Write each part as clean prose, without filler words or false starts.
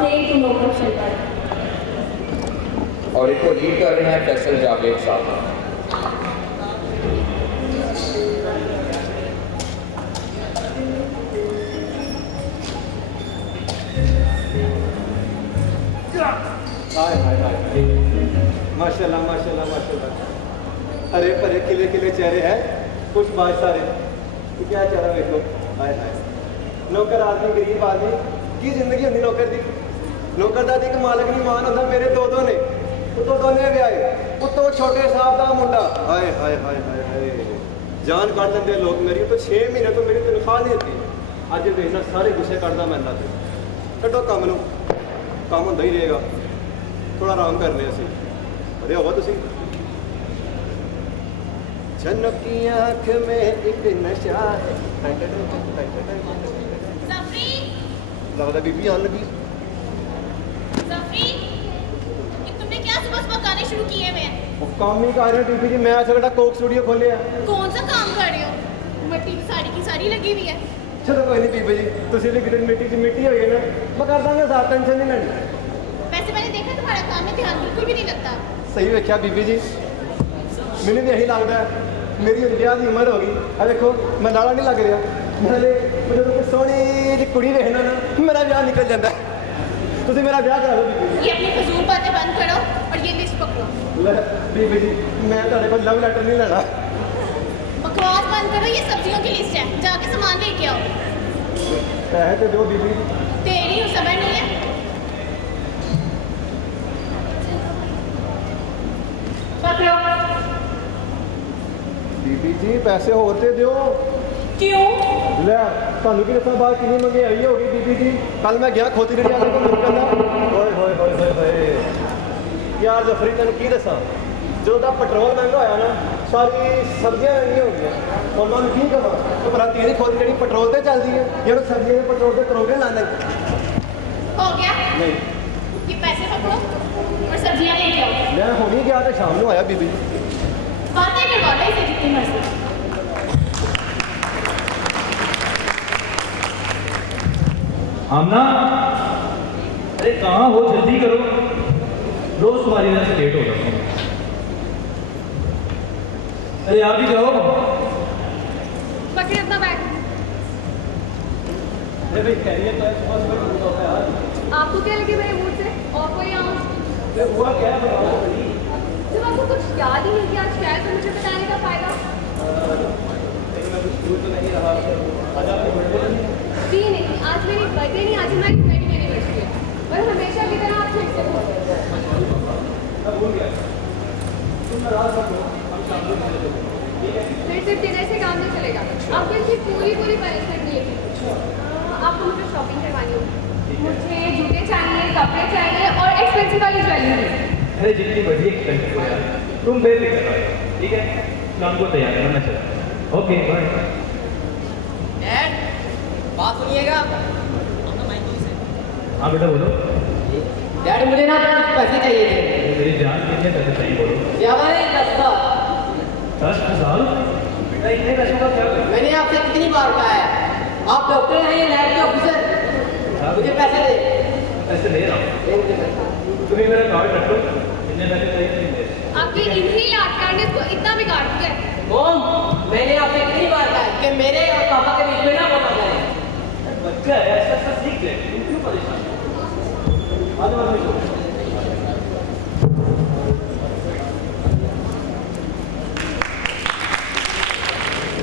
से तुम लोग चल पाए। और इनको लीड कर रहे हैं फैसल जावेद साहब। हाय हाय हाय, माशाल्लाह माशाल्लाह माशाल्लाह, हरे भरे खिले खिले चेहरे हैं, कुछ बाज सारे, क्या चेहरा देखो, हाय हाय। नौकर आदमी गरीब आदमी की जिंदगी होंगी नौकर दी, नौकर दा एक मालक नहीं मान होंदा। मेरे दो ने उतो दोने ब्याहे, उतो छोटे साहब का मुंडा, हाय हाय हाय हाय हाय, जान काट लेंदे लोग मेरी। तो 6 महीने तो मेरी तनख्वाह नहीं दी, अज देखना सारे गुस्से कटदा मैं इन्हां ते। कड्डो काम नूं, काम होंदा ही रहेगा, थोड़ा आराम करने असीं। अरे होवो तुसीं। जनक की आँख में एक नशा है, ज़फरी, लगता बीबी आने लगी। ज़फरी, ये तुमने क्या सुबह गाने शुरू किए हुए हैं? वो काम ही कर रहे टीपी जी, मैं ऐसा कोक स्टूडियो खोले है। कौन सा काम कर रहे हो? मिट्टी की साड़ी लगी हुई है। चलो कोई नहीं बीबी जी, तुसीं लिख दे मिट्टी च मिट्टी हो गई ना, मैं कर दांगा साफ, टेंशन नहीं लेनी। वैसे मैंने देखा तुम्हारा काम में ध्यान बिल्कुल भी नहीं लगता। सही वेख्या बीबी जी, मैंने भी यही लगता है। मेरी ब्याह की उम्र हो गई, अब देखो मैं लाड़ा नहीं लग रहा, नाले मुझे तो सोहनी जी कुड़ी देखना ना, मेरा ब्याह निकल जाता है। तुसीं मेरा ब्याह करा दो बीबी जी। ये अपनी फजूल बातें बंद करो और ये लिस्ट पकड़ो। ले बीबी जी, मैं तुहाडे कोल लव लैटर नहीं लेना। बकवास बंद करो, ये सब्जियों की लिस्ट है, जाके सामान लेके आओ। पैसे तो दो बीबी। तेरी हूँ, समझ नहीं है। पकड़ो। बीबी जी पैसे होर ते दिओ। क्यों? ले ਤੁਹਾਨੂੰ ਕੀ ਦੱਸਾਂ ਬਾਅਦ ਕਿੰਨੀ ਮਹਿੰਗਾਈ ਹੋ ਗਈ ਬੀਬੀ ਜੀ। ਕੱਲ ਮੈਂ ਗਿਆ ਖੋਤੀ ਰੇੜੀ ਵਾਲੇ ਕੋਲ, ਮੈਨੂੰ ਕਹਿੰਦਾ ਓਏ ਹੋਏ ਹੋਏ ਹੋਏ ਹੋਏ ਯਾਰ ਜਫਰੀ, ਤੈਨੂੰ ਕੀ ਦੱਸਾਂ, ਜਦੋਂ ਦਾ ਪੈਟਰੋਲ ਮਹਿੰਗਾ ਹੋਇਆ ਨਾ, ਸਾਰੀ ਸਬਜ਼ੀਆਂ ਮਹਿੰਗੀਆਂ ਹੋ ਗਈਆਂ। ਹੁਣ ਮੈਂ ਕੀ ਕਰਾਂ, ਉਹ ਭਰਾ ਤੇਰੀ ਖੋਤੀ ਰੇੜੀ ਪੈਟਰੋਲ ਤੇ ਚੱਲਦੀ ਹੈ, ਜਿਹੜਾ ਸਬਜ਼ੀਆਂ ਦੇ ਪੈਟਰੋਲ ਤੇ ਕਰੋਗੇ ਲਾਣੇ। हो गया? ਨਹੀਂ ये पैसे पकड़ो और सब्जियां लेके आओ। ਮੈਂ ਹੁਣ ਹੀ ਗਿਆ ਤੇ ਸ਼ਾਮ ਨੂੰ ਆਇਆ ਬੀਬी जी। बातें करवा लो इसे जितनी मर्जी। आमना, अरे कहाँ हो, जल्दी करो, रोज तुम्हारी वजह से लेट हो जाता हूँ। अरे आप भी जाओ। पकड़े अपना बैग। अरे भाई खैरियत है, सुबह सुबह मूड होता है यार। आपको क्या लगे मेरे मूड से? और कोई आऊँ? अरे हुआ क्या है बताओ बड़ी। जब आपको कुछ याद ही नहीं किया क्या है तो मुझे बताने का फायदा? लेकिन मैं कुछ भूल तो नहीं रहा। आज आपकी बर्थडे नहीं है? जी नहीं, आज मेरी बर्थडे नहीं, आज हमारी वेडिंग एनिवर्सरी है। पर हमेशा की तरह आप फिर से भूल गए। मैं भूल गया। तुम नाराज मत हो, हम शाम को मिलते हैं, ठीक है? फिर सिर्फ डिनर से काम नहीं चलेगा, आपको इसकी पूरी पनिशमेंट मिलेगी। आपको मुझे शॉपिंग करवानी होगी, मुझे जूते चाहिए, कपड़े चाहिए और एक्सपेंसिव वाली ज्वेलरी। अरे जितनी बड़ी एक्सपेंसिव हो यार, तुम बेफिक्र रहो, ठीक है? शाम को तैयार करना, मैं चला। Okay bye. डैड, बात सुनिएगा। हाँ बेटा बोलो। डैड मुझे ना कुछ पैसे चाहिए थे। मेरी जान कितने पैसे चाहिए बोलो। ज्यादा नहीं, 10,000। 10,000? बेटा इतने पैसों का क्या करूं? मैंने आपसे कितनी बार कहा है, आप डॉक्टर नहीं, लैब के ऑफिसर, मुझे पैसे दे। पैसे दे रहा हूँ, दे मुझे पैसे। तुम्हें मेरा कार्ड रख लो, कितने पैसे चाहिए नहीं दे। आपकी इन्हीं याद करने को इतना बिगाड़ दिया है। मॉम, मैंने आपसे कितनी बार कहा है कि मेरे और पापा के बीच में ना बोला जाए। बच्चा है, ऐसा सीख ले, तुम क्यों परेशान हो? आ जाओ।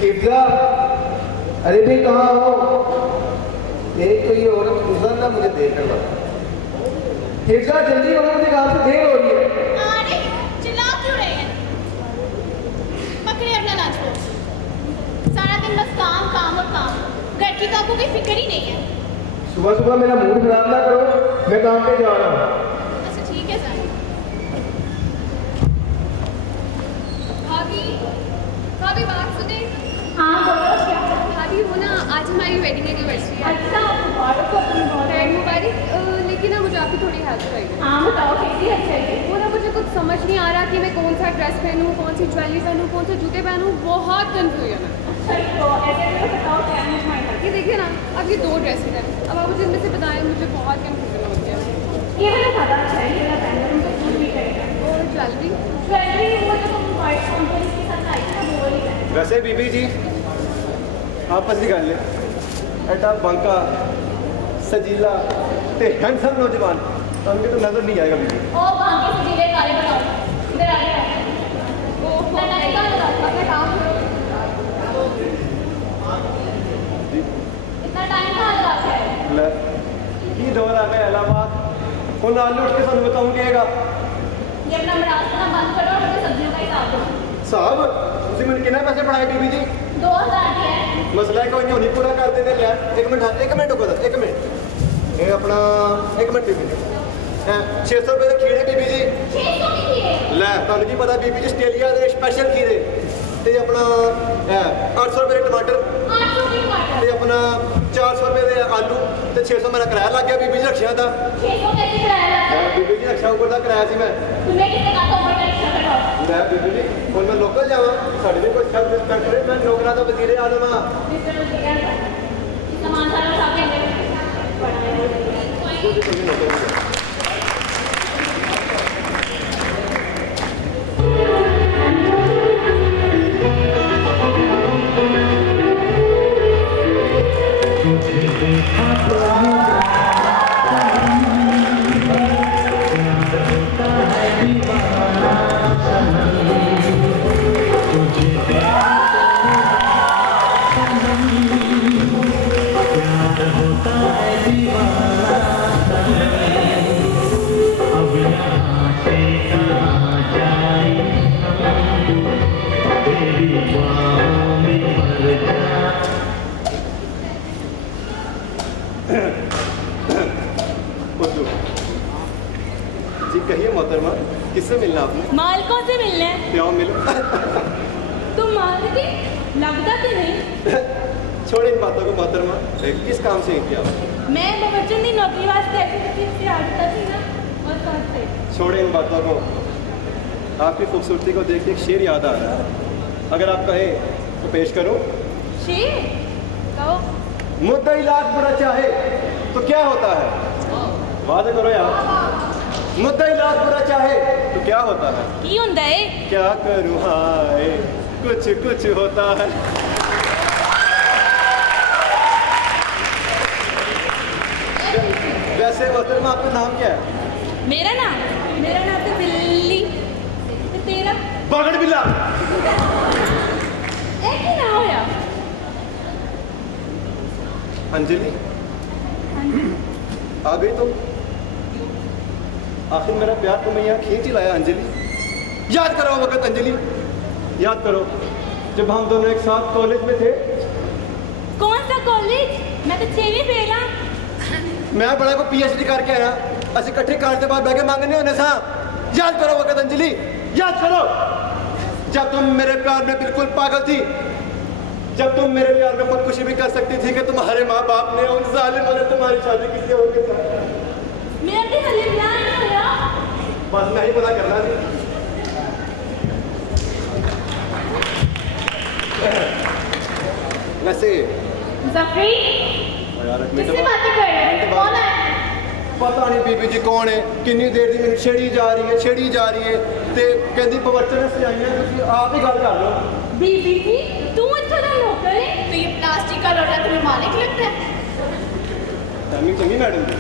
इब्जा, अरे भाई कहाँ हो? एक तो ये औरत गुजर ना मुझे देर करवा। इब्जा जल्दी हो, मुझे काम से देर हो रही है। अरे चिल्ला क्यों रहे हैं? पकड़े अपना लंच बॉक्स। सारा दिन बस काम काम और काम, घर की तो आपको कोई फिक्र ही नहीं है। सुबह सुबह मेरा मूड खराब ना करो, मैं काम पे जा रहा हूँ। अच्छा ठीक है सर। भाभी, भाभी बात सुने। हाँ बोलो क्या? भाभी वो ना आज हमारी वेडिंग एनिवर्सरी है। अच्छा मुबारक हो, तुम बहुत खैर मुबारक, लेकिन ना मुझे आपकी थोड़ी हेल्प चाहिए। हाँ बताओ कैसी है चाहिए? वो ना मुझे कुछ समझ नहीं आ रहा कि मैं कौन सा ड्रेस पहनूं, कौन सी ज्वेलरी पहनूं, कौन से जूते पहनूं, बहुत कंफ्यूजन है। अच्छा तो ऐसे तो बताओ क्या है ये देखिए ना, अब ये 2 ड्रेसेस हैं, अब आप मुझे इनमें से बताएं, मुझे बहुत कंफ्यूजन हो गया। वैसे बीबी जी आपस की गल है एडा बांका सजीला ते हैंडसम नौजवान हमको तो नजर नहीं आएगा बीबी। ओ बाकी से जिले काले बताओ इधर आ गया वो मैं नहीं कर रहा मैं काम इतना टाइम कहाँ लगा है ले की दौर आ गया इलाहाबाद उन आलू उठ के सानू बताऊं कहेगा ये अपना मरासना बंद करो और मुझे सब्जियों का हिसाब दो साहब ਤੁਸੀਂ ਮੈਨੂੰ ਕਿੰਨਾ ਪੈਸੇ ਪੜਾਏ ਬੀਬੀ ਜੀ 2000 की है ਮਸਲਾ ਕੋਈ ਨਹੀਂ ਪੂਰਾ ਕਰ ਦਿੰਦੇ ਯਾਰ 1 ਮਿੰਟ ਰੁਕੋ 1 ਮਿੰਟ ਇਹ ਆਪਣਾ 1 ਮਿੰਟ ਬੀਬੀ ਜੀ 600 ਰੁਪਏ ਦੇ ਖੀਰੇ ਬੀਬੀ ਜੀ 600 की है ਲੈ ਤੁਹਾਨੂੰ ਕੀ ਪਤਾ ਬੀਬੀ ਜੀ ਆਸਟ੍ਰੇਲੀਆ ਦੇ ਸਪੈਸ਼ਲ ਖੀਰੇ ਤੇ ਆਪਣਾ 800 ਰੁਪਏ ਦੇ ਟਮਾਟਰ 800 की टमाटर ਤੇ ਆਪਣਾ 400 ਰੁਪਏ ਦੇ ਆਲੂ ਤੇ 600 ਮੇਰਾ ਕਿਰਾਇਆ ਲੱਗ ਗਿਆ ਬੀਬੀ ਜੀ ਰਕਸ਼ਾ ਦਾ 600 कैसे किराया लगता है ਬੀਬੀ ਜੀ ਰਕਸ਼ਾ ਉੱਪਰ ਦਾ ਕਿਰਾਇਆ ਸੀ ਮੈਂ तुम्हें कितने का तो बड़ा रिक्शा कटाओ ਮੈਂ ਬੀਬੀ ਜੀ ਹੁਣ ਮੈਂ ਲੋਕਲ ਜਾਵਾਂ ਸਾਡੇ ਵੀ ਕੋਈ ਸ਼ਬਦ ਇੰਸਪੈਕਟਰ ਹੈ ਮੈਂ ਨੌਕਰਾਂ ਦਾ ਵਜ਼ੀਰ ਆਜ਼ਮ ਹਾਂ मिस्टर उद्योग सामान सारा उठा के अंदर बड़ा है जी कहिए मोहतरमा किससे मिलना आपने मालकों से मिलना है क्यों मिलो तुम मालकी लगता तो नहीं छोड़ इन बातों को मोहतरमा किस काम से आई थी आप मैं बच्चों की नौकरी वास्ते ऐसी किसी से आता थी ना और वास्ते छोड़े इन बातों को आपकी खूबसूरती को देख के एक शेर याद आ रहा है अगर आप कहें तो पेश करो शेर कहो मुद्दा इलाज बुरा चाहे तो क्या होता है वादा करो यार मुद्दा इलाज बुरा चाहे तो क्या होता है की हुंदा है क्या करूँ हाय कुछ कुछ होता है वैसे मोहतरमा आपका नाम क्या है मेरा नाम तो बिल्ली ते तेरा बागड़ बिल्ला एक ही ना होया अंजलि आ गई तुम आखिर मेरा प्यार तुम्हें यहाँ खींच ही लाया अंजलि याद करो वो वक्त अंजलि याद करो जब हम दोनों एक साथ कॉलेज में थे कौन सा कॉलेज मैं तो 6वीं फेल हाँ मैं बड़ा को पीएचडी करके आया असं इकट्ठे कार से बाद बह के मांगने होने सा याद करो वक्त अंजलि याद करो जब तुम मेरे प्यार में बिल्कुल पागल थी जब तुम मेरे प्यार में खुदकुशी भी कर सकती थी कि तुम्हारे माँ बाप ने उन जालिमों ने तुम्हारी शादी किसी और के साथ मेरा तो हले ब्याह नहीं होया बस मैं ही पता करना थी वैसे जफरी यार एक मिनट किससे बातें कर रहे हैं कौन है पता नहीं बीबी जी कौन है किन्नी देर दी मैंने छेड़ी जा रही है ते कहती प्रवचन से आई है तुम आप ही गल कर लो बीबी जी तू इतना ना नौकर है तो ये प्लास्टिक का लोटा तुम्हें मालिक लगता है टाइमिंग चंगी मैडम जी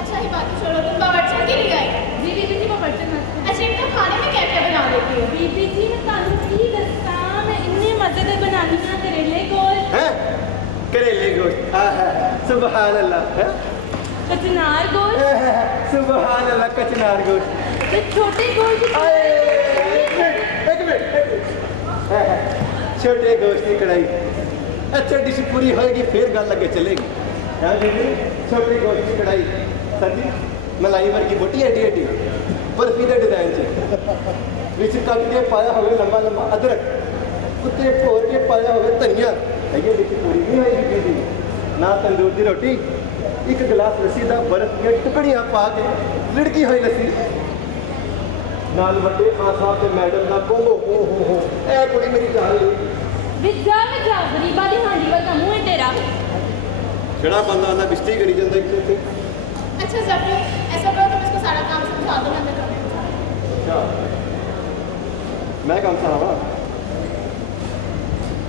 अच्छा ही बात छोड़ो तुम बावर्ची के लिए आए जी बीबी जी मैं बर्तन मत अच्छा एक तो खाने में क्या क्या बना लेती हो बीबी जी मैं तानू की दस्तां मैं इन्ने मजेदार बनानी ना करेले गोल हैं करेले गोश्त सुभान अल्लाह है कचनार गोल सुभान अल्लाह कचनार गोश्त ते छोटे गोल की एक मिनट छोटे गोश्त की कढ़ाई अच्छा डिश पूरी होएगी फिर गल लगे चलेगी क्या दीदी छोटे गोश्त की कढ़ाई सची मलाई वर्गी बोटी एडी एडी बर्फी के डिजाइन से विच कट के पाया होवे लंबा लंबा अदरक उत्ते भोर के पाया होवे धनिया ये डिश पूरी नहीं होएगी दीदी ना तंदूर की रोटी एक गिलास लस्सी का बर्फ दी टुकड़ियां पा के लिड़की हुई लस्सी नाल वड्डे खान साहब ते मैडम का कोंबो हो ए कुड़ी मेरी जान ली विद्या में जा गरीबा दी हांडी वाला मुंह है तेरा ਜਿਹੜਾ ਬੰਦਾ ਆਂਦਾ ਬਿਸਤੀ ਕਰੀ ਜਾਂਦਾ ਇੱਥੇ अच्छा जफरी ऐसा करो तुम इसको सारा काम समझा दो ना मैं करने ਅੱਛਾ ਮੈਂ ਕੰਮ ਸਾਵਾ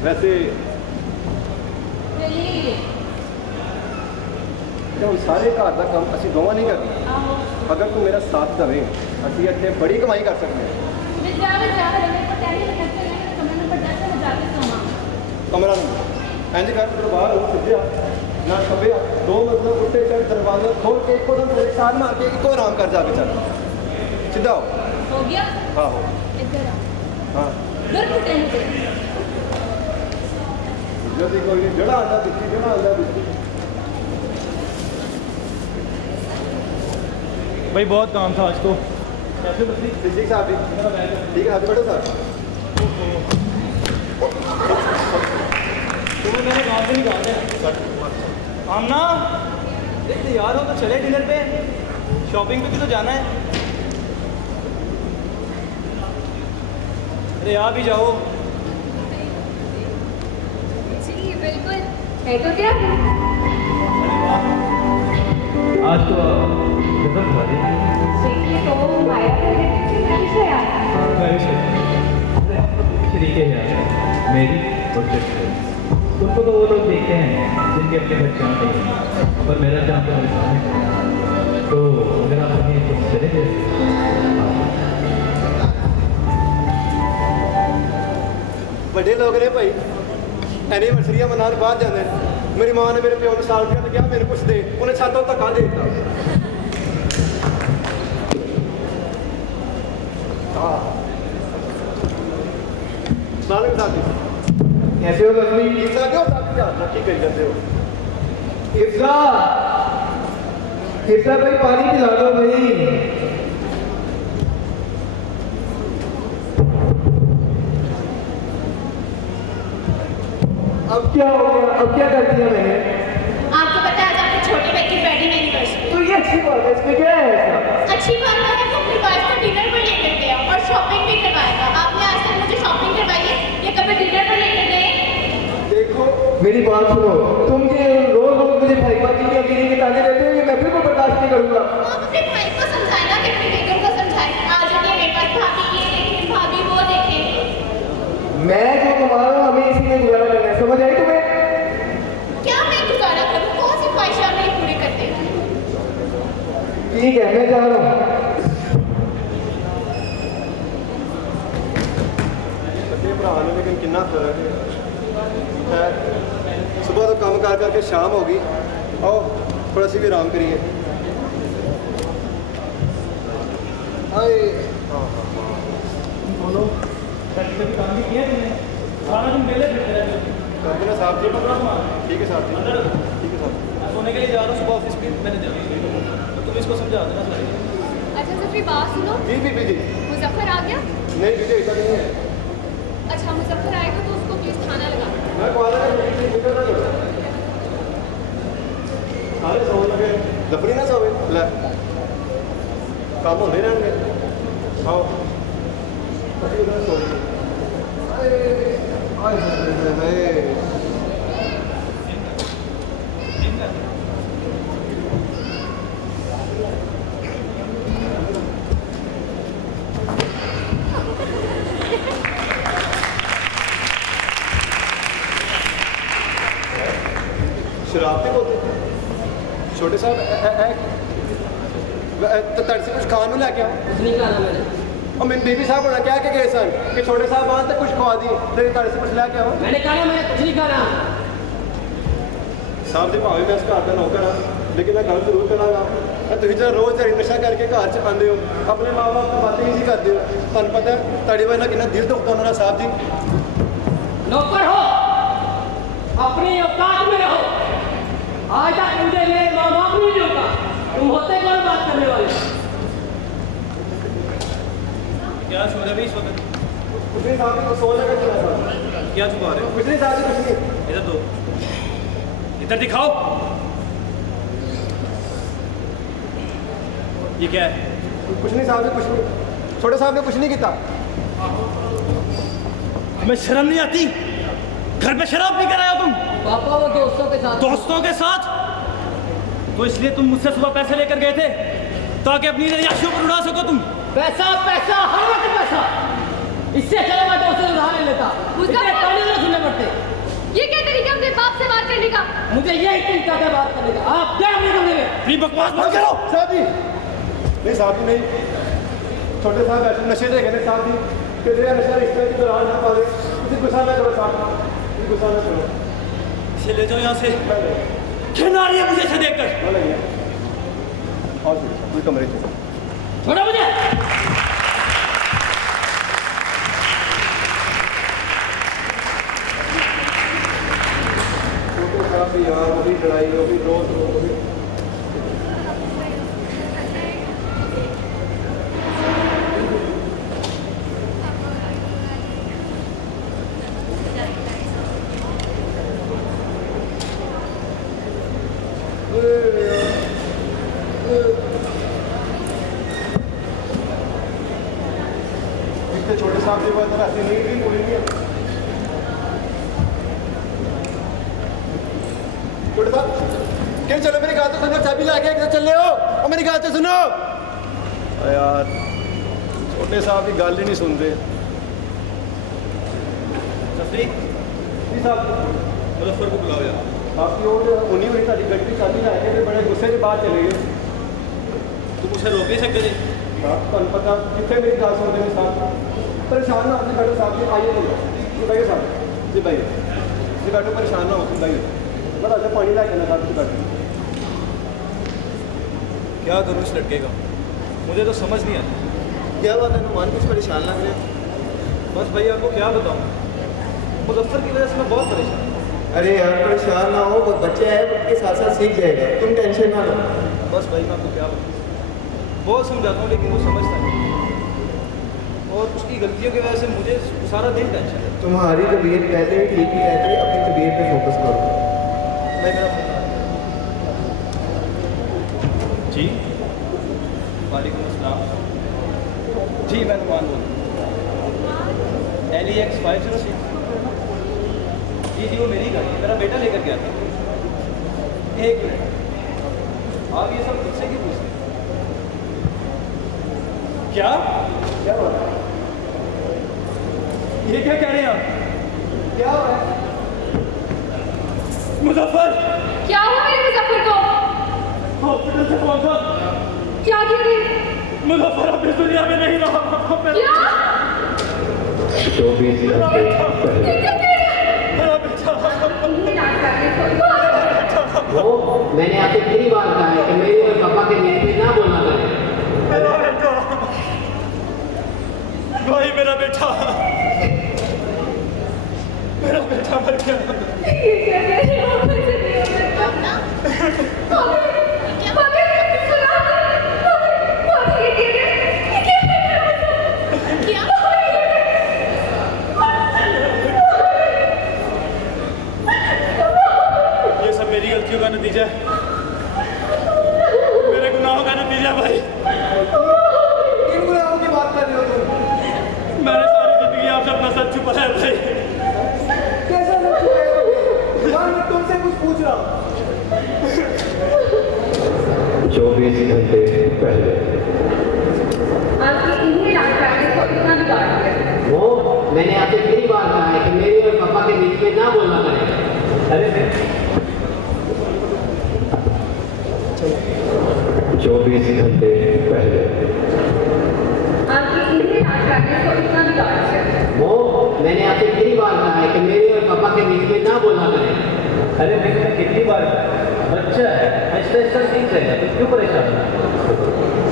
वैसे चलिए हम सारे घर का काम असं दोवां नहीं करना आओ अगर तू मेरा साथ देवे असं इतने बड़ी कमाई कर सकते हैं मैं जा मेरे को टैली करते हैं कमरे नंबर 10 में जाके सोना कमरा नंबर इंज कर तो बाहर हो सीधे ना खबे दो मतलब उठे चढ़ दरवाजा खोल के एक दम एक साथ मार के इको आराम कर जाके चल सीधा हो गया हाँ हो इधर आओ हाँ डर कुटे मुझे जल्दी कोई नहीं जड़ा आंदा दिखती भाई बहुत काम था आज तो कैसे बदली ठीक साहब ठीक है हाथ बैठो साहब तुम्हें मैंने गाँव से निकाल दिया आमना देख तैयार हो तो चले डिनर पे शॉपिंग पे भी तो जाना है अरे आप भी जाओ जी बिल्कुल है तो क्या आज तो गजब हुआ देखिए तो माया विषय शरीक है यार मेरी और सिस्टर तुमको तो वो लोग देखते हैं जिनके अपने घर चाहते हैं पर मेरा चाहते मेरे सामने तो अगर आप कहीं तो चले गए बड़े लोग ने भाई एनिवर्सरी मनाने बाहर जाते हैं मेरी मां ने मेरे प्यो ने साल किया तो क्या मेरे कुछ दे उन्हें छातों धक्का दे दिया साले साथी कैसे हो लक्ष्मी इफ्सा क्यों साथी जान की कर जाते हो इफ्सा इफ्सा भाई पानी पिला दो भाई अब क्या हो गया अब क्या कर दिया मैंने आपको पता है आज आपके छोटे भाई की वेडिंग एनिवर्सरी। तो ये अच्छी बात है इसमें क्या है ऐसा अच्छी बात है वो अपनी वाइफ को डिनर पर लेकर गया और शॉपिंग भी करवाएगा। आपने आज तक मुझे शॉपिंग करवाई है या कभी डिनर पर लेकर गए? देखो मेरी बात सुनो तुम ये रोज रोज मुझे भाई भाभी की अकेली के ताने देते हो ये मैं बिल्कुल बर्दाश्त नहीं करूंगा आप अपने भाई को समझाए ना कि अपनी बेगम को समझाए। आज उन्हें मेरे पास भाभी ये देखें भाभी वो देखें। मैं जो कमा रहा हूँ हमें इसी में गुजारा करना है समझ आई तुम्हें क्या मैं गुजारा करूँ? कौन सी ख्वाहिशें आप मेरी पूरी करते हैं? ठीक है मैं जा रहा हूँ बच्चे भरा ने लेकिन कितना फर्क है सुबह तो काम कर करके शाम होगी आओ थोड़ा सी भी आराम करिए आए बोलो काम भी किया तुमने सारा दिन पहले फिरते रहते हो कर देना साहब जी ठीक है साहब जी ठीक है साहब सोने के लिए जा रहा हूँ सुबह ऑफिस में मैंने जाना तो तुम इसको समझा देना सारी अच्छा सफरी बात सुनो जी बीबी जी मुजफ्फर आ गया नहीं बीबी ऐसा नहीं है अच्छा मुजफ्फर आएगा तो उसको प्लीज खाना लगा मैं कॉल सारे सौ लगे लफड़ी ना सोवे ले काम होते रहने आओ ਅਸੀਂ ਉਹਨਾਂ ਸੋ ਗਏ ਆਏ शराब भी बोलते छोटे साहब तड़ से कुछ खान में लैके आओ कुछ नहीं खाना मैंने और मेरी बीबी साहब होना क्या के गए सन कि छोटे साहब आन तक कुछ खवा दी तेरे तड़ से कुछ लैके आओ मैंने कहा मैंने कुछ नहीं खाना साहब जी भावे मैं इस घर का नौकर हाँ लेकिन मैं गल जरूर करांगा तुम जो रोज़ ध्याड़ी नशा करके घर च आते हो अपने माँ बाप की बातें नहीं करते हो तुम पता है तड़ी वजह कितना दिल दुखता होना साहब जी नौकर हो अपनी औकात में रहो आज तक मुझे मेरे माँ बाप नहीं रोका तुम होते कौन बात करने वाले क्या छो रहे इस वक्त कुछ नहीं साहब जी को सो लगा चला साहब क्या छुपा रहे हो कुछ नहीं साहब जी कुछ नहीं इधर दो इधर दिखाओ ये क्या है कुछ नहीं साहब जी कुछ नहीं छोटे साहब ने कुछ नहीं किया तुम्हें शर्म नहीं आती घर पे शराब नहीं कराया तुम पापा वो दोस्तों के साथ तो इसलिए तुम मुझसे सुबह पैसे लेकर गए थे ताकि अपनी याशियों पर उड़ा सको तुम पैसा पैसा हर वक्त पैसा इससे चला मैं दोस्तों से उधार ले लेता उसका इतने ताने ना सुनने पड़ते मुझे यही तरीका है बात करने का। आप क्या नहीं बोलेंगे? फ्री बकवास मत करो साहब जी। नहीं साहब जी नहीं, छोटे साहब ऐसे नशे दे गए साहब जी कि तेरा नशा रिश्ते की दौरान ना पावे। इसे गुस्सा ना करो साहब, गुस्सा ना करो। इसे ले जाओ यहाँ से। घिन आ रही है मुझे इसे देखकर। ना लगिए और कोई कमरे में छोड़ो मुझे। छोटे साहब भी यार वही लड़ाई वही रोज वही। छोटे साहब की बात ऐसी नहीं थी पूरी नहीं। छोटे साहब क्यों चलो, मेरी बात तो सुनो, चाबी ला के चले हो और मेरी बात तो सुनो। यार छोटे साहब की गल ही नहीं सुनते। मुजफ्फर को बुलाओ यार। आपकी और उन्हीं हुई सारी गड्डी चाबी ला के बड़े गुस्से के बाद चले गए। तुम उसे रोक नहीं सकते थे? तुम पता कितने मेरी गल सुनते हैं साहब। परेशान ना आपसे बैठो साहब जी, आइए तो भाई साहब जी, भाई जी बैठो, परेशान ना हो भाई। बड़ा अच्छा पानी ला के ना साहब जी बैठो। क्या करूँ इस लड़के का, मुझे तो समझ नहीं आता। क्या बात है नुमान, कुछ परेशान लग रहे? बस भाई आपको क्या बताऊँ, मुजफ्फर की वजह से मैं बहुत परेशान हूँ। अरे यार परेशान ना हो, वो बच्चा है, उसके साथ साथ सीख जाएगा, तुम टेंशन ना लो। बस भाई मैं आपको क्या बताऊँ, बहुत समझाता हूँ लेकिन वो समझता नहीं, और उसकी गलतियों की वजह से मुझे सारा दिन टेंशन है। तुम्हारी तबीयत पहले ही ठीक नहीं रहती, अपनी तबीयत पे फोकस करो। मैं मेरा फोन जी। वालेकुम अस्सलाम जी, मैं नुमान बोल रहा हूँ। LEX 506 जी जी, वो मेरी गाड़ी है, मेरा बेटा लेकर गया था। एक मिनट, आप ये सब मुझसे क्यों पूछते हैं? क्या क्या हो रहा है? ये क्या कह रहे हैं आप? क्या हो रहा है? मुजफ्फर क्या हुआ मेरे मुजफ्फर को? हॉस्पिटल से फोन था। क्या किया रे? मुजफ्फर अब इस दुनिया में नहीं रहा। क्या? 24 घंटे पहले मेरा बेटा। वो मैंने आपसे कितनी बार कहा है कि मेरे और पापा के बीच में ना बोलना करें। मेरा बेटा भाई, मेरा बेटा, मेरा बेटा मर गया। ये क्या कह रहे हो? मुझे नहीं हो सकता। पापा सुना पापा ये कह रहे हैं, ये क्या कह रहे हो? ये सब मेरी गलतियों का नतीजा है, मेरे गुनाहों का नतीजा है भाई। किन गुनाहों की बात कर रहे हो तुम? मैंने सारी जिंदगी आपसे अपना सच छुपाया है भाई। कैसा लग चुका है? यार मैं तुमसे कुछ पूछ रहा हूँ। 24 घंटे पहले आपकी इन्हीं डांस प्रैक्टिस को इतना बिगाड़ दिया। वो मैंने आपसे कितनी बार कहा है कि मेरे और पापा के बीच में ना बोलना करें। अरे 24 घंटे पहले आपकी इन्हीं डांस प्रैक्टिस को इतना बिगाड़ दिया। वो मैंने आपसे कितनी बार कहा है कि मेरे और पापा के बीच में ना बोलना करें। अरे मैंने कितनी बार, बच्चा है, ऐसा ऐसा सीख जाएगा, तो क्यों परेशान है?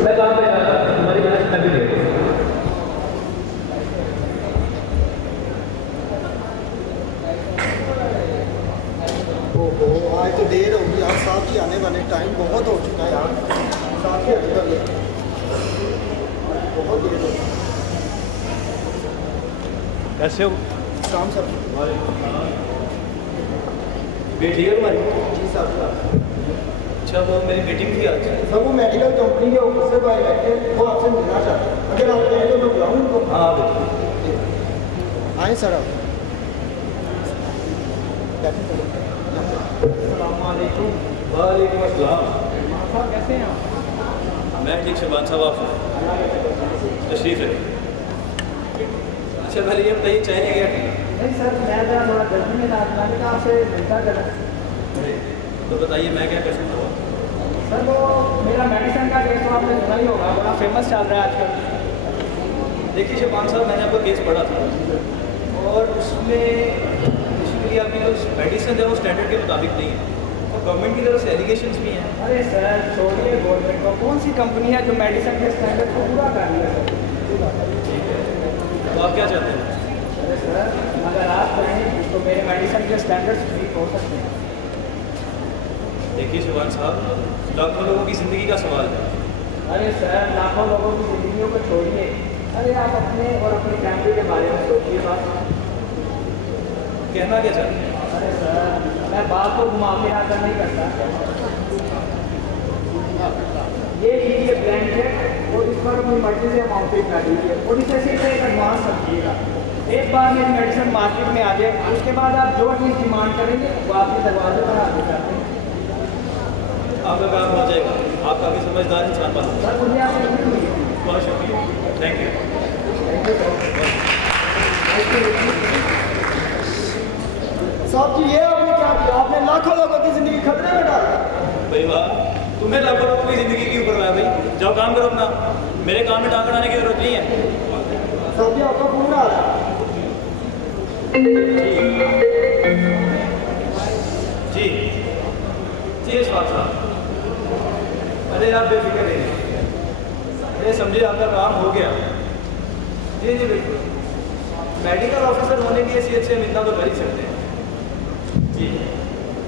मैं काम पे जा रहा हूँ, तुम्हारी वजह से मैं भी लेट हूँ। ओहो आज तो देर हो गई यार, साहब जी आने वाले, टाइम बहुत हो चुका है यार। साहब जी आने वाले, बहुत देर हो गई। कैसे हो? काम सर बेटी है तुम्हारी? जी साहब। अच्छा, वो मेरी मीटिंग थी आज। सर वो मेडिकल कंपनी के ऑफिसर भाई बैठे, वो आपसे मिलना चाहते हैं। अगर आप कहें तो मैं बुलाऊँ उनको? हाँ बिल्कुल। आए सर आप बैठे। अस्सलामुअलैकुम। वालेकुम अस्सलाम। साहब कैसे हैं आप? मैं ठीक, शहबाज साहब आप तशरीफ है। अच्छा पहले ये बताइए, चाय नहीं गया? नहीं सर, मैं जरा जल्दी में था, मैंने कहा आपसे मिलता करें। तो बताइए मैं क्या कर सकता हूँ? सर वो मेरा मेडिसिन का केस तो आपने सुना ही होगा, बड़ा फेमस चल रहा है आजकल। देखिए शबान साहब, मैंने आपका केस पढ़ा था और उसमें बेसिकली आपकी जो मेडिसिन है वो स्टैंडर्ड के मुताबिक नहीं है और गवर्नमेंट की तरफ से एलिगेशंस भी हैं। अरे सर छोड़िए गवर्नमेंट को, कौन सी कंपनी है जो मेडिसिन के स्टैंडर्ड को पूरा कर रही है सर? ठीक है, तो आप क्या चाहते हैं? अरे सर अगर आप करें तो मेरे मेडिसिन के स्टैंडर्ड्स ठीक हो सकते हैं। देखिए शबान साहब, लाखों लोगों की ज़िंदगी का सवाल है। अरे सर लाखों लोगों की ज़िंदगियों को छोड़िए, अरे आप अपने और अपनी फैमिली के बारे में सोचिए बात। कहना क्या चाहते हैं? अरे सर मैं बात को घुमा के आकर नहीं करता। ये लीजिए ब्लैंक चेक और इस पर अपनी मर्जी से अमाउंट पे कर दीजिए और इसे सिर्फ एक एडवांस रखिएगा। एक बार मेरी मेडिसिन मार्केट में आ जाए उसके बाद आप जो चीज़ डिमांड करेंगे वो आपके दरवाजे पर आगे जाते हैं। आपका काम हो जाएगा, आप काफ़ी समझदार इंसान बन सर मुझे आप बहुत शुक्रिया, थैंक यू। साहब जी ये आपने क्या किया? आपने लाखों लोगों की ज़िंदगी खतरे में डाल दी। भाई वाह, तुम्हें लाखों लोगों की ज़िंदगी के ऊपर है भाई, जाओ काम करो अपना, मेरे काम में टांग अड़ाने की जरूरत नहीं है। साहब जी आपका फोन आ रहा है। जी जी इशफाक साहब, अरे आप बेफिक्र रहिए, अरे समझिए आपका काम हो गया। जी जी बिल्कुल, मेडिकल ऑफिसर होने की हैसियत से हम इतना तो कर ही सकते हैं। जी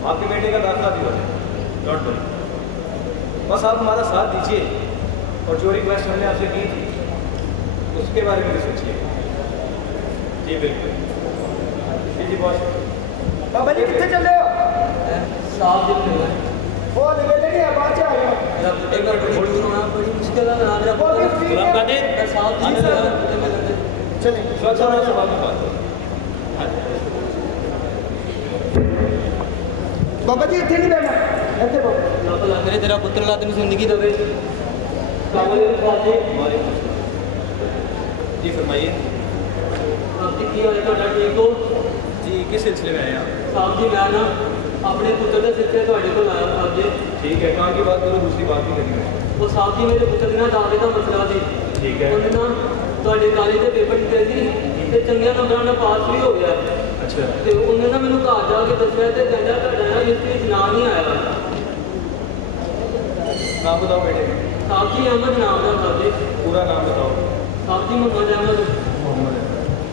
आपके बेटे का दाखिला भी हो जाए, डोंट वरी, बस आप हमारा साथ दीजिए और जो रिक्वेस्ट हमने आपसे की थी उसके बारे में भी सोचिए। जी बिल्कुल, जी जी बहुत शुक्रिया। बाबा जी कितने चल रहे हो? साहब जी मिल रहे वो निकले नहीं बाद से आ गए। एक बार बड़ी दूर होना बड़ी मुश्किल है ना। वो भी फ्री गुलाम है। कादिर, साहब जी आने दो। चलें अच्छा मैं से बात करूँ। बाबा जी इतने नहीं बैठना, इतने बाबा। अल्लाह करे तेरा पुत्र ला तेन जिंदगी देवे। जी फरमाइए। साहब जी की होए ਤੁਹਾਡਾ ठीक हो? जी किस सिलसिले में आए आप? साहब जी मैं ना अपने पुत्र के सिलसिले ਤੁਹਾਡੇ ਕੋਲ ਆਇਆ साहब जी। ठीक है, काम की बात करो, दूसरी बात भी करनी है। वो साहब जी मेरे पुत्र दी ना दावे ਦਾ ਮਸਲਾ ਸੀ। ठीक है, ਉਹਨੇ ਨਾ ਤੁਹਾਡੇ ਕਾਲਜ ਦੇ ਪੇਪਰ ਦਿੱਤੇ ਸੀ ਤੇ ਚੰਗੇ ਨੰਬਰਾਂ ਨਾਲ ਪਾਸ ਵੀ ਹੋ ਗਿਆ। अच्छा ਤੇ ਉਹਨੇ ਨਾ ਮੈਨੂੰ ਘਰ ਜਾ ਕੇ ਦੱਸਿਆ ਤੇ ਕਹਿੰਦਾ ਤੁਹਾਡਾ ਨਾ ਲਿਸਟ ਵਿੱਚ ਨਾਮ ਨਹੀਂ ਆਇਆ। नाम बताओ बेटे का, साहब जी अहमद नाम ਦਾ साहब जी। पूरा नाम बताओ। साहब जी मोहम्मद अहमद।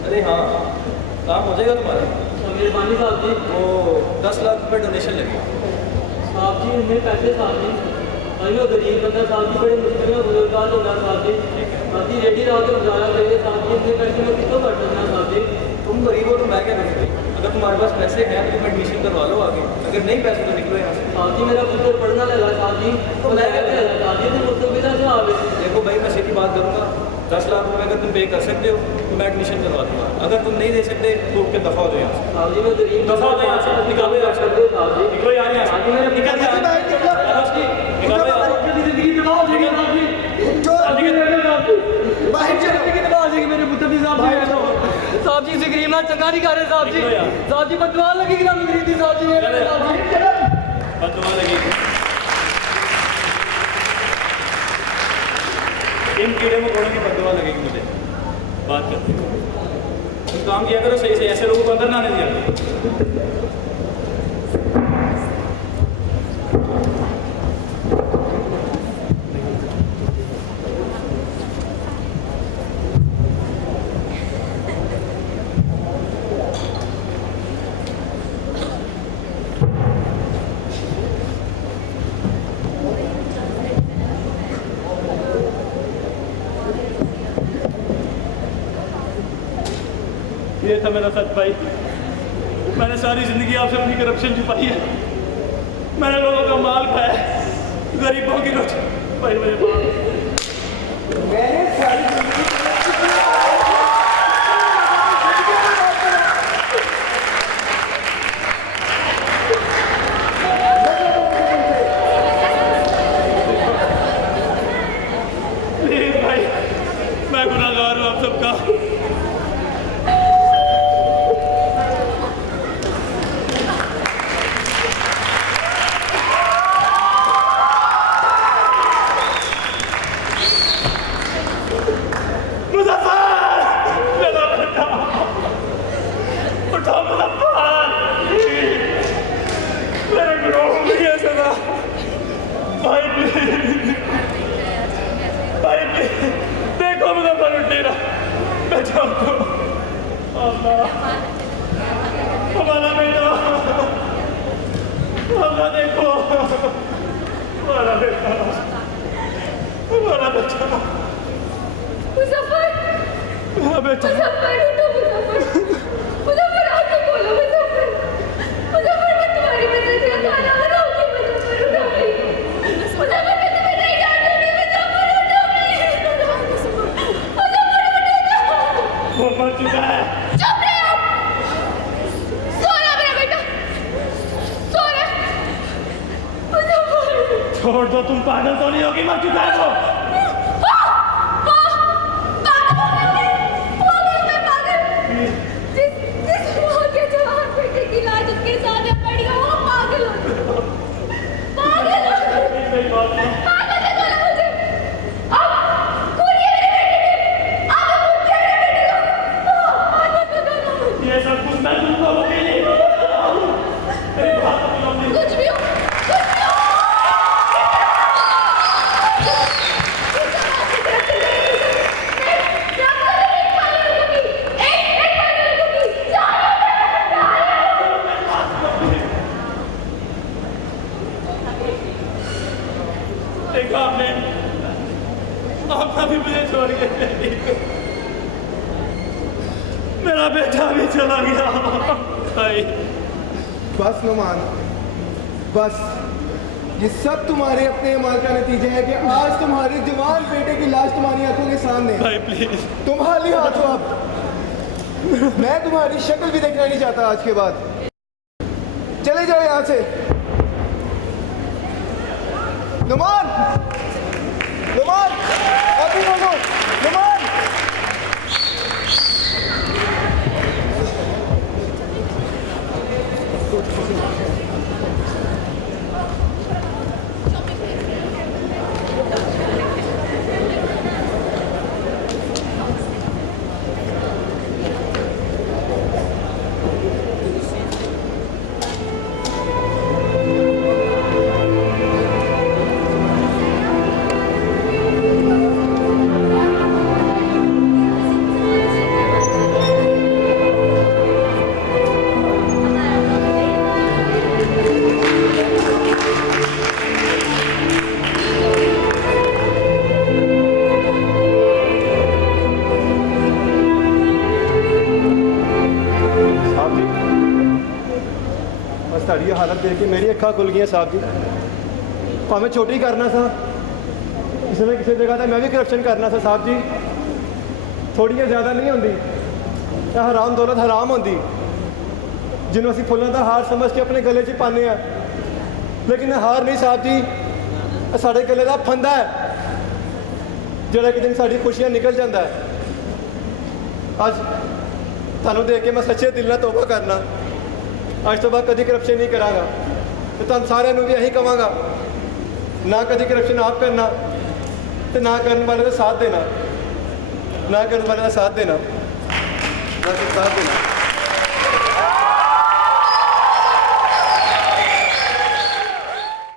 अरे हाँ, काम हो जाएगा तुम्हारा। मेहरबानी साहब जी। वो 10 लाख रुपए डोनेशन लगेगा। साहब जी इतने पैसे साहब जी, अभी वो गरीब बंदा साहब जी बड़े मुश्किल में गुजरगार होगा साहब जी। साहब जी रेडी रहा के गुजारा करिए साहब जी, इतने पैसे में कितों कर सकना साहब जी। तुम गरीब हो तो मैं क्या करूँगी? अगर तुम्हारे पास पैसे हैं तो तुम एडमिशन करवा लो आगे, अगर नहीं पैसे तो निकलो यहाँ से। साहब जी मेरा पुत्र पढ़ना लगा साहब जी, तो मैं क्या करेगा साहब जी, तो मुस्तकबिल से साहब देखो भाई, मैं सीधी बात करूँगा, 10 लाख रुपए अगर तुम पे कर सकते हो तो मैं एडमिशन करवा दूँगा, अगर तुम नहीं दे सकते तो उठ के दफ़ा हो जाओ यहाँ से। साहब जी मैं गरीब दफ़ा हो जाओ यहाँ से, निकालो यहाँ से, साहब जी। निकलो यार यहाँ से, साहब जी मेरे निकल यार, निकलो यार, जिंदगी तबाह हो जाएगी साहब जी। बाहर चलो। जिंदगी तबाह हो जाएगी मेरे पुत्र की साहब जी। साहब जी इसे गरीब ना चंगा नहीं कर रहे साहब जी। साहब जी बददुआ लगेगी ना गरीब की साहब जी मेरे साहब जी। बददुआ लगेगी। इन कीड़े मकोड़ों की बददुआ लगेगी मुझे। बात करते हो, तुम काम किया करो सही से, ऐसे लोगों को अंदर ना आने दिया करो। ये था मेरा सच भाई, मैंने सारी ज़िंदगी आपसे अपनी करप्शन छुपाई है, मैंने लोगों का माल खाया है, गरीबों की रोटी भाई मेरे मैंने सारी जिंदगी प्लीज़ भाई, मैं गुनहगार हूँ आप सबका। बेटा मुजफ्फर हाँ बेटा मुजफ्फर उठो मुजफ्फर मुजफ्फर आके बोलो मुजफ्फर मुजफ्फर मैं तुम्हारी वजह से खाना बनाऊंगी मुजफ्फर उठो प्लीज मुजफ्फर मैं तुम्हें नहीं डांटूंगी मुजफ्फर उठो प्लीज मुजफ्फर उठो वो मर चुका है चुप रहे आप सो रहा मेरा बेटा सो रहा मुजफ्फर छोड़ दो तुम पागल तो नहीं होगी मर चुका है वो ये सब कुछ मैं तुमको होगी नहीं मेरी बात तो सुनो कुछ भी हो देखो आपने भी मुझे छोड़ के मेरा बेटा भी चला गया भाई बस नुमान बस ये सब तुम्हारे अपने अमाल का नतीजा है कि आज तुम्हारे जवान बेटे की लाश तुम्हारी आंखों के सामने भाई प्लीज तुम हाली हाथ हो अब मैं तुम्हारी शक्ल भी देखना नहीं चाहता आज के बाद चले जाओ यहाँ से नुमान नुमान अभी बोलो नुमान ਤੁਹਾਡੀ ਹਾਲਤ ਦੇਖ ਕੇ ਮੇਰੀ ਅੱਖਾਂ ਖੁੱਲ ਗਈਆਂ ਸਾਹਿਬ ਜੀ ਭਾਵੇਂ ਛੋਟੀ ਕਰਨਾ ਸਾਂ ਕਿਸੇ ਨਾ ਕਿਸੇ ਜਗ੍ਹਾ ਤੇ ਮੈਂ ਵੀ ਕਰਪਸ਼ਨ ਕਰਨਾ ਸਾਂ ਸਾਹਿਬ ਜੀ ਥੋੜੀਆਂ ਜ਼ਿਆਦਾ ਨਹੀਂ ਹੁੰਦੀ ਇਹ ਹਰਾਮ ਦੌਲਤ ਹਰਾਮ ਹੁੰਦੀ ਜਿਹਨੂੰ ਅਸੀਂ ਫੁੱਲਾਂ ਦਾ ਹਾਰ ਸਮਝ ਕੇ ਆਪਣੇ ਗਲੇ 'ਚ ਪਾਉਂਦੇ ਆ ਲੇਕਿਨ ਇਹ ਹਾਰ ਨਹੀਂ ਸਾਹਿਬ ਜੀ ਇਹ ਸਾਡੇ ਗਲੇ ਦਾ ਫੰਦਾ ਹੈ ਜਿਹੜਾ ਕਿ ਦਿਨ ਸਾਡੀ ਖੁਸ਼ੀਆਂ ਨਿਕਲ ਜਾਂਦਾ ਹੈ ਅੱਜ ਤੁਹਾਨੂੰ ਦੇਖ ਕੇ ਮੈਂ ਸੱਚੇ ਦਿਲ ਨਾਲ ਤੋਬਾ ਕਰਨਾ ਅੱਜ ਤੋਂ ਬਾਅਦ ਕਦੀ ਕਰਪਸ਼ਨ ਨਹੀਂ ਕਰਾਂਗਾ ਤੇ ਤੁਹਾਨੂੰ ਸਾਰਿਆਂ ਨੂੰ ਵੀ ਇਹੀ ਕਹਾਂਗਾ ਨਾ ਕਦੀ ਕਰਪਸ਼ਨ ਆਪ ਕਰਨਾ ਤੇ ਨਾ ਕਰਨ ਵਾਲੇ ਦਾ ਸਾਥ ਦੇਣਾ ਨਾ ਕਰਨ ਵਾਲੇ ਦਾ ਸਾਥ ਦੇਣਾ ਨਾ ਸਾਥ ਦੇਣਾ